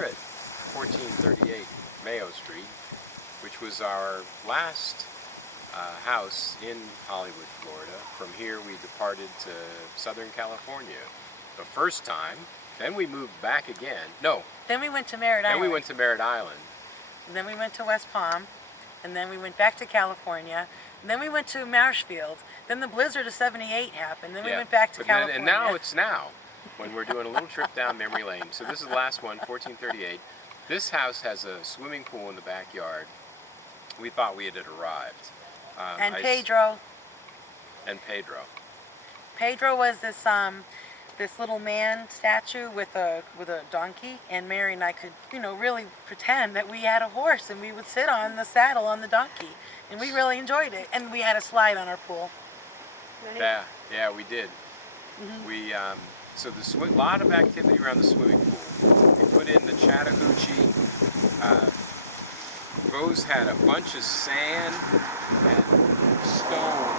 we're at 1438 Mayo Street, which was our last house in Hollywood, Florida. From here we departed to Southern California the first time. Then we moved back again. No. Then we went to Merritt Island. Then we went to Merritt Island. And then we went to West Palm. And then we went back to California. And then we went to Marshfield. Then the blizzard of '78 happened. Then we went back to California. And now it's now, when we're doing a little trip down memory lane. So this is the last one, 1438. This house has a swimming pool in the backyard. We thought we had arrived. And Pedro. And Pedro. Pedro was this little man statue with a donkey, and Mary and I could, really pretend that we had a horse, and we would sit on the saddle on the donkey, and we really enjoyed it. And we had a slide on our pool. Right? Yeah, we did. Mm-hmm. We so there's a lot of activity around the swimming pool. We put in the Chattahoochee. Rose had a bunch of sand and stone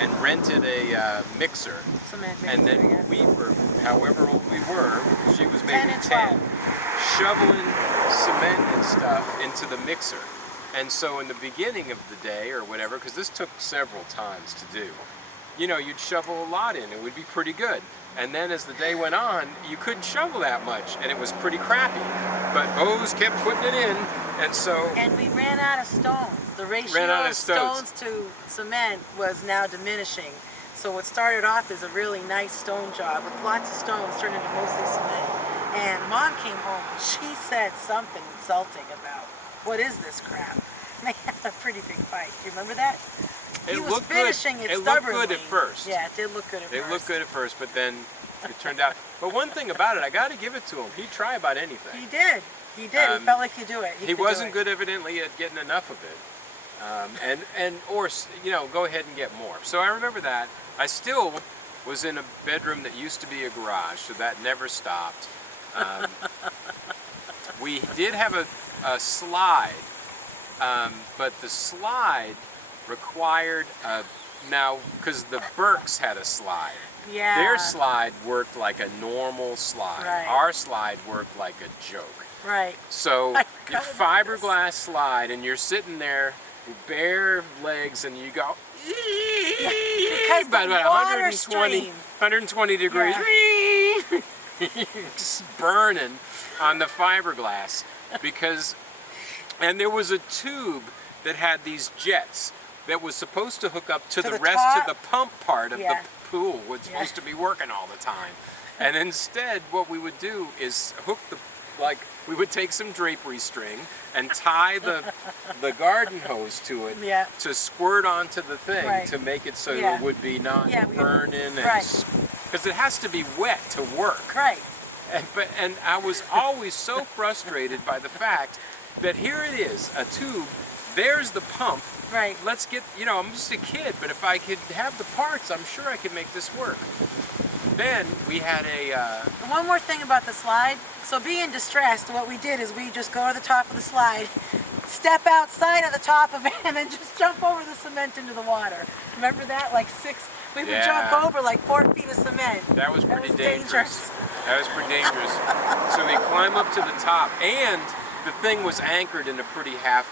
and rented a mixer. And then we were, however old we were, she was maybe 10, shoveling cement and stuff into the mixer. And so in the beginning of the day or whatever, because this took several times to do, you'd shovel a lot in, it would be pretty good. And then as the day went on, you couldn't shovel that much, and it was pretty crappy. But Bose kept putting it in, and so... And we ran out of stones. The ratio of stones to cement was now diminishing. So what started off as a really nice stone job with lots of stones turned into mostly cement. And Mom came home and she said something insulting about, what is this crap? And they had a pretty big fight. Do you remember that? He was finishing it stubbornly. It looked good at first. Yeah, it did look good at first. It looked good at first, but then it turned out... But one thing about it, I got to give it to him. He'd try about anything. He did. He did. He felt like he'd do it. He wasn't good, evidently, at getting enough of it. Or go ahead and get more. So I remember that. I still was in a bedroom that used to be a garage, so that never stopped. We did have a slide, but the slide required now, because the Burks had a slide. Yeah. Their slide worked like a normal slide. Right. Our slide worked like a joke. Right. So your fiberglass slide, and you're sitting there with bare legs, and you go because about 120 degrees, just burning on the fiberglass and there was a tube that had these jets that was supposed to hook up to the rest of the pump part of the pool. Was supposed to be working all the time, and instead what we would do is hook we would take some drapery string and tie the garden hose to it to squirt onto the thing to make it so it would be not burning, because it has to be wet to work. Right. And I was always so frustrated by the fact that here it is, a tube, there's the pump. Right. Let's get, I'm just a kid, but if I could have the parts, I'm sure I could make this work. Then we had one more thing about the slide. So being distressed, what we did is we just go to the top of the slide, step outside of the top of it, and then just jump over the cement into the water. Remember that? We would jump over 4 feet of cement. That was pretty dangerous. That was pretty dangerous. So we climb up to the top, and the thing was anchored in a pretty half,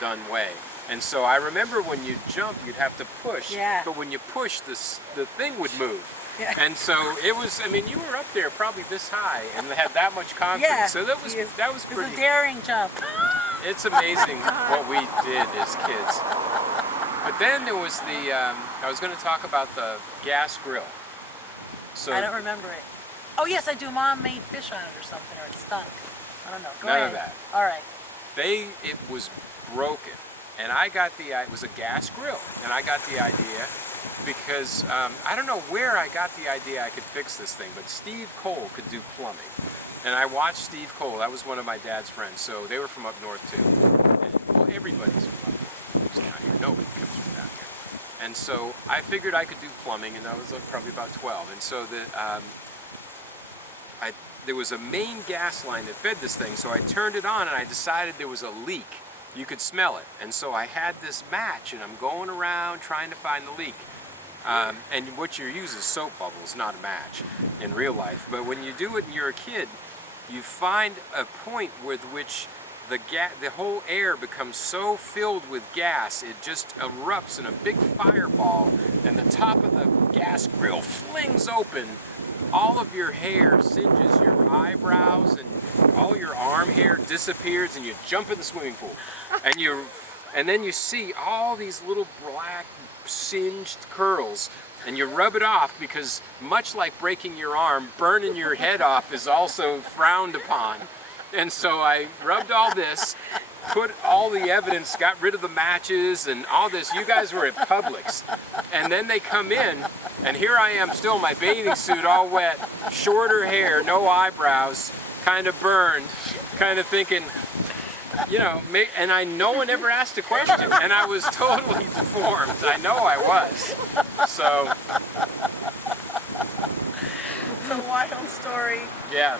done way. And so I remember when you jump, you'd have to push. Yeah. But when you push, the thing would move. Yeah. And so it was. You were up there probably this high and had that much confidence. Yeah. So that was pretty. It was a daring jump. It's amazing what we did as kids. But then there was I was going to talk about the gas grill. So I don't remember it. Oh yes, I do. Mom made fish on it or something, or it stunk. I don't know. Go None ahead. of that. All right. It was broken, and it was a gas grill, and I got the idea because I don't know where I got the idea I could fix this thing, but Steve Cole could do plumbing, and I watched Steve Cole. That was one of my dad's friends, so they were from up north too. And, everybody's from up north. Down here, nobody comes from down here. And so I figured I could do plumbing, and I was probably about 12, and so there was a main gas line that fed this thing, so I turned it on and I decided there was a leak. You could smell it. And so I had this match and I'm going around trying to find the leak. And what you use is soap bubbles, not a match in real life. But when you do it and you're a kid, you find a point with which the whole air becomes so filled with gas, it just erupts in a big fireball, and the top of the gas grill flings open. All of your hair singes your eyebrows, and all your arm hair disappears, and you jump in the swimming pool. And then you see all these little black singed curls, and you rub it off because, much like breaking your arm, burning your head off is also frowned upon. And so I rubbed all this, put all the evidence, got rid of the matches and all this. You guys were at Publix. And then they come in, and here I am still in my bathing suit, all wet, shorter hair, no eyebrows, kind of burned, kind of thinking, you know, and no one ever asked a question, and I was totally deformed. I know I was. So. It's a wild story. Yeah.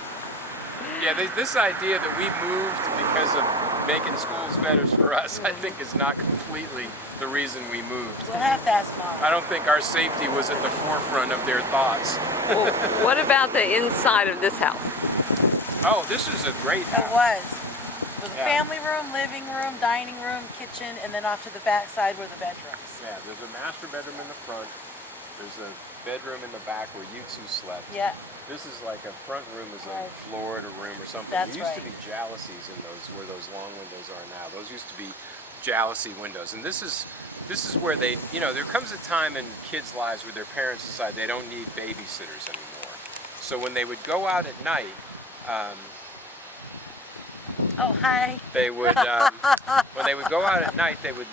Yeah, this idea that we moved because of making schools better for us, I think is not completely the reason we moved. We'll have to ask Mom. I don't think our safety was at the forefront of their thoughts. Well, what about the inside of this house? Oh, this is a great house. It was. It was a family room, living room, dining room, kitchen, and then off to the back side were the bedrooms. Yeah, there's a master bedroom in the front. There's a bedroom in the back where you two slept. Yeah. This is like a front room is a Right. Florida room or something. That's there used to right. be jalousies in those where those long windows are now. Those used to be jalousie windows. And this is where they, you know, there comes a time in kids' lives where their parents decide they don't need babysitters anymore. So when they would go out at night, Oh, hi. they would, when they would go out at night, they would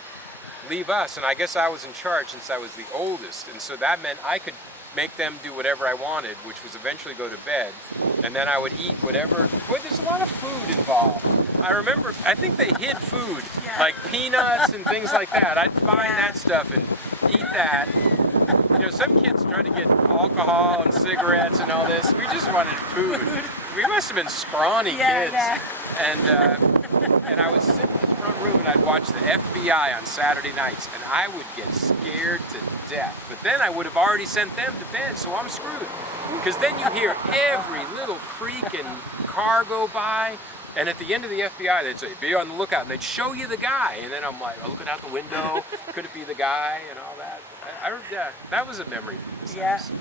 leave us. And I guess I was in charge since I was the oldest. And so that meant I could make them do whatever I wanted, which was eventually go to bed. And then I would eat whatever. Boy, there's a lot of food involved. I remember, I think they hid food, Yeah. like peanuts and things like that. I'd find Yeah. that stuff and eat that. You know, some kids try to get alcohol and cigarettes and all this. We just wanted food. We must have been scrawny kids. Yeah. And I would sit in this front room and I'd watch the FBI on Saturday nights, and I would get scared to death. But then I would have already sent them to bed, so I'm screwed. Because then you hear every little creak and car go by, and at the end of the FBI, they'd say, "Be on the lookout," and they'd show you the guy. And then I'm like, looking out the window, could it be the guy and all that? Yeah, that was a memory from this Yeah. house. It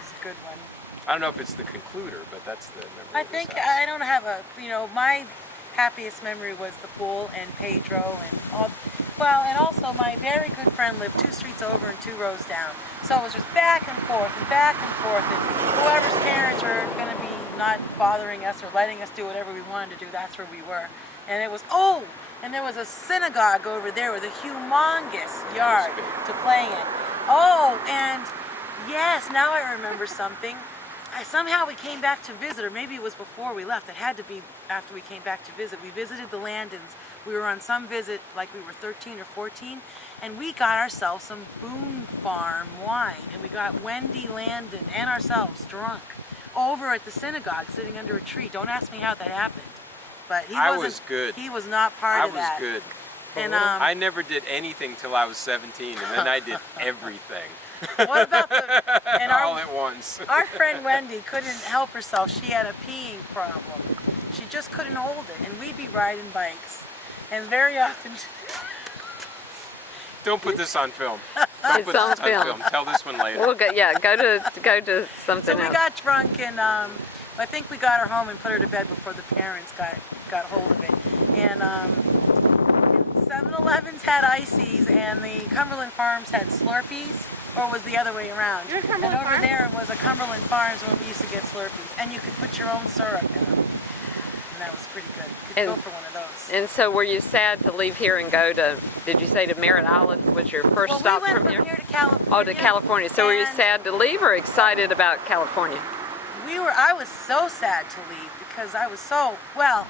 was a good one. I don't know if it's the concluder, but that's the memory I of this think house. I don't have a, you know, my happiest memory was the pool and Pedro and all, well, and also my very good friend lived 2 streets over and 2 rows down. So it was just back and forth and back and forth, and whoever's parents were going to be not bothering us or letting us do whatever we wanted to do, that's where we were. And it was, oh, and there was a synagogue over there with a humongous yard to play in. Oh, and yes, now I remember something. Somehow we came back to visit, or maybe it was before we left. It had to be after we came back to visit. We visited the Landons. We were on some visit, like we were 13 or 14, and we got ourselves some Boone Farm wine, and we got Wendy Landon and ourselves drunk over at the synagogue, sitting under a tree. Don't ask me how that happened, but I was good. He was not part of that. I was good. And I never did anything till I was 17, and then I did everything. what about and all at once. Our friend Wendy couldn't help herself. She had a peeing problem. She just couldn't hold it, and we'd be riding bikes, and very often. Don't put this on film. Don't It's put on this on film. Tell this one later. We'll go. Yeah, go to something So we else. got drunk, and I think we got her home and put her to bed before the parents got hold of it. And 7-Elevens had ices, and the Cumberland Farms had Slurpees. Or was the other way around? And over there was a Cumberland Farms where we used to get Slurpees. And you could put your own syrup in them. And that was pretty good. You could go for one of those. And so were you sad to leave here and go to, did you say to Merritt Island was your first stop we went from from here? here to California. Oh, to California. So were you and sad to leave or excited about California? I was so sad to leave because I was so, well,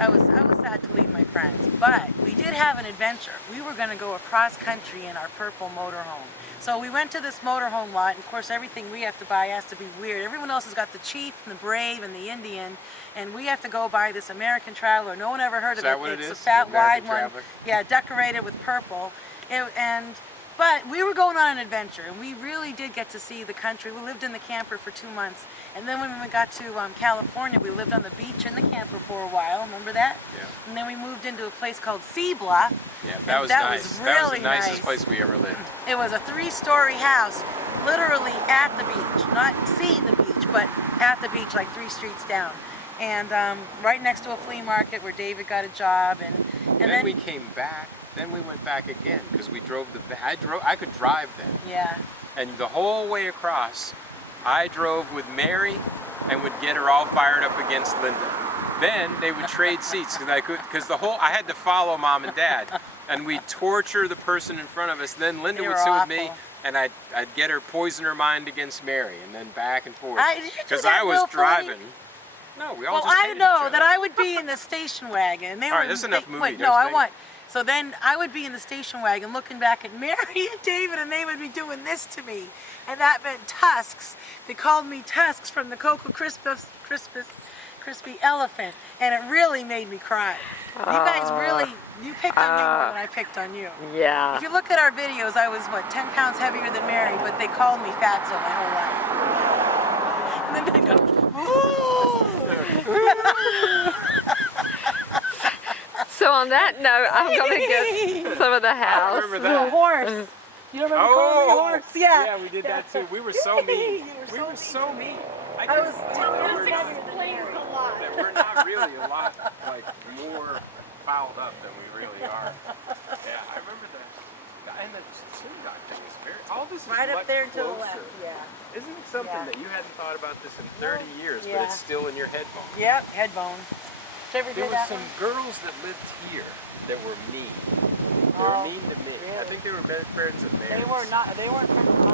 I was sad to leave my friends, but we did have an adventure. We were going to go across country in our purple motorhome. So we went to this motorhome lot, and of course everything we have to buy has to be weird. Everyone else has got the Chief and the Brave and the Indian, and we have to go buy this American Traveler. No one ever heard of it. Is that what it It's is? a fat, The American wide one. Traveler? Yeah, decorated with purple. And But we were going on an adventure, and we really did get to see the country. We lived in the camper for 2 months, and then when we got to California, we lived on the beach in the camper for a while. Remember that? Yeah. And then we moved into a place called Sea Bluff. Yeah, that was that nice. Was that was really the nicest nice. place we ever lived. It was a 3-story house, literally at the beach, not seeing the beach, but at the beach, like 3 streets down. And right next to a flea market where David got a job, and then we came back. Then we went back again because we drove I could drive then. Yeah. And the whole way across, I drove with Mary and would get her all fired up against Linda. Then they would trade seats because I had to follow Mom and Dad, and we'd torture the person in front of us. Then Linda would sit with me, and I'd get her, poison her mind against Mary, and then back and forth Because I was driving. No, we all just hated each other. That I would be in the station wagon. All right, that's enough movie. Wait, no, I want. So then I would be in the station wagon looking back at Mary and David, and they would be doing this to me. And that meant tusks. They called me Tusks from the Cocoa Crispy Elephant. And it really made me cry. You guys you picked on me more than I picked on you. Yeah. If you look at our videos, I was, 10 pounds heavier than Mary, but they called me Fatso my whole life. And then they go, ooh. So on that note, I'm going to get some of the house. I remember that. The horse. You don't remember calling me a horse? Yeah. Yeah, we did that too. We were so mean. We were so mean. I was telling you a lot. That we're not really a lot more fouled up than we really are. Yeah, I remember that. And the chin doctor was all this is right up much there to the closer. left. Yeah. Isn't it something that you hadn't thought about this in 30 years, but it's still in your head bone? Yep, head bone. There were some girls that lived here that were mean. They were mean to me. Really? I think they were friends of Mary's. They weren't friends of mine.